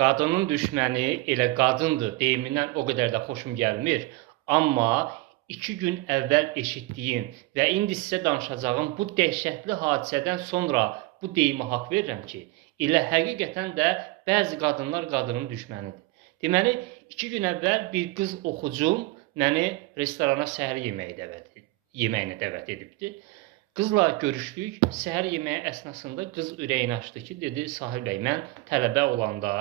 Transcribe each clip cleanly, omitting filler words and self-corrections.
Qadının düşməni elə qadındır deyimindən o qədər də xoşum gəlmir. Amma 2 gün əvvəl eşitdiyim və indi sizə danışacağım bu dəhşətli hadisədən sonra bu deyimə haqq verirəm ki, elə həqiqətən də bəzi qadınlar qadının düşmənidir. Deməli, 2 gün əvvəl bir qız oxucum məni restorana səhər yeməyinə dəvət edibdi. Qızla görüşdük. Səhər yeməyi əsnasında qız ürəyini açdı ki, dedi Sahil bəy, mən tələbə olanda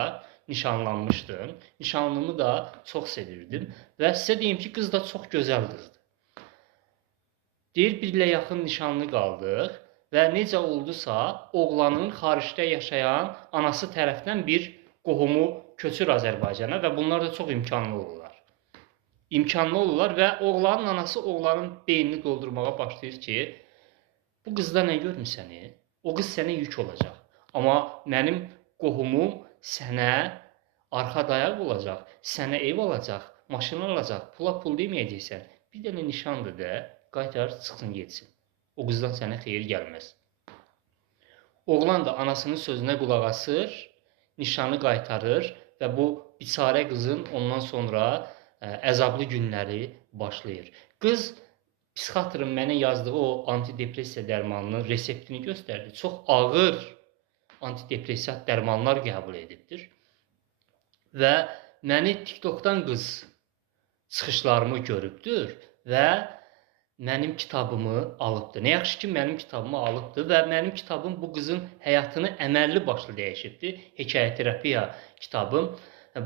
nişanlanmışdım. Nişanlımı da çox sevirdim və sizə deyim ki, qız da çox gözəl qızdır. Deyir, bir ilə yaxın nişanlı qaldıq və necə oldusa, oğlanın xaricdə yaşayan anası tərəfdən bir qohumu köçür Azərbaycana və bunlar da çox imkanlı olurlar. İmkanlı olurlar və oğlanın anası oğlanın beynini doldurmağa başlayır ki, bu qızda nə görmüsən? O qız sənə yük olacaq. Amma mənim qohumum sənə arxa dayaq olacaq, sənə ev alacaq, maşın alacaq, pula pul deməyəcəksən. Bir dənə nişandır da, qaytar çıxsın getsin. O qızdan sənə xeyir gəlməz. Oğlan da anasının sözünə qulaq asır, nişanı qaytarır və bu biçarə qızın ondan sonra əzablı günləri başlayır. Qız psixiatrın mənə yazdığı o antidepressiya dərmanının reseptini göstərdi. Çox ağır antidepressiya dərmanlar qəbul edibdir. Və məni TikTokdan qız çıxışlarımı görübdür və mənim kitabımı alıbdır. Nə yaxşı ki, mənim kitabımı alıbdır və mənim kitabım bu qızın həyatını əməlli başlı dəyişibdir. Hekayə terapiya kitabım.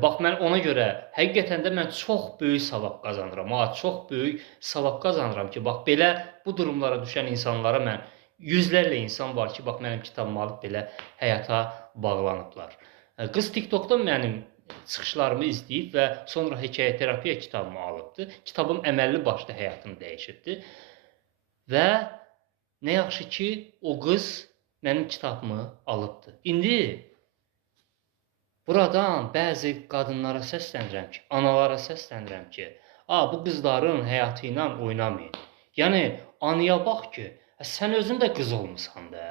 Bax, mən ona görə həqiqətən də mən çox böyük savab qazanıram. Çox böyük savab qazanıram ki, bax, belə bu durumlara düşən insanlara mən yüzlərlə insan var ki, bax, mənim kitabımı alıb belə həyata bağlanıblar. Qız TikTokdan mənim çıxışlarımı izləyib və sonra hekayə terapiya kitabımı alıbdır. Kitabım əməlli başlı həyatını dəyişibdir. Və nə yaxşı ki, o qız mənim kitabımı alıbdır. İndi buradan bəzi qadınlara səslənirəm ki, analara səslənirəm ki, bu qızların həyatı ilə oynamayın. Yəni, anıya bax ki, sən özün də qız olmusan da.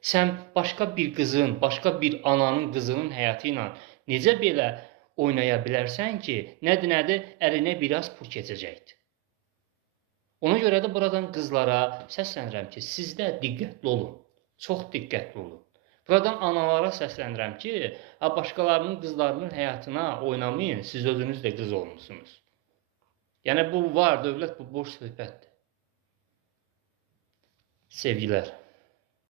Sən başqa bir qızın, başqa bir ananın qızının həyatı ilə necə belə oynaya bilərsən ki, nədir, əlinə biraz pul keçəcəkdir. Ona görə də buradan qızlara səslənirəm ki, siz də diqqətli olun, çox diqqətli olun. Buradan analara səslənirəm ki, başqalarının qızlarının həyatına oynamayın, siz özünüz də qız olmuşsunuz. Yəni, bu var, dövlət, bu boş söhbətdir. Sevgilər.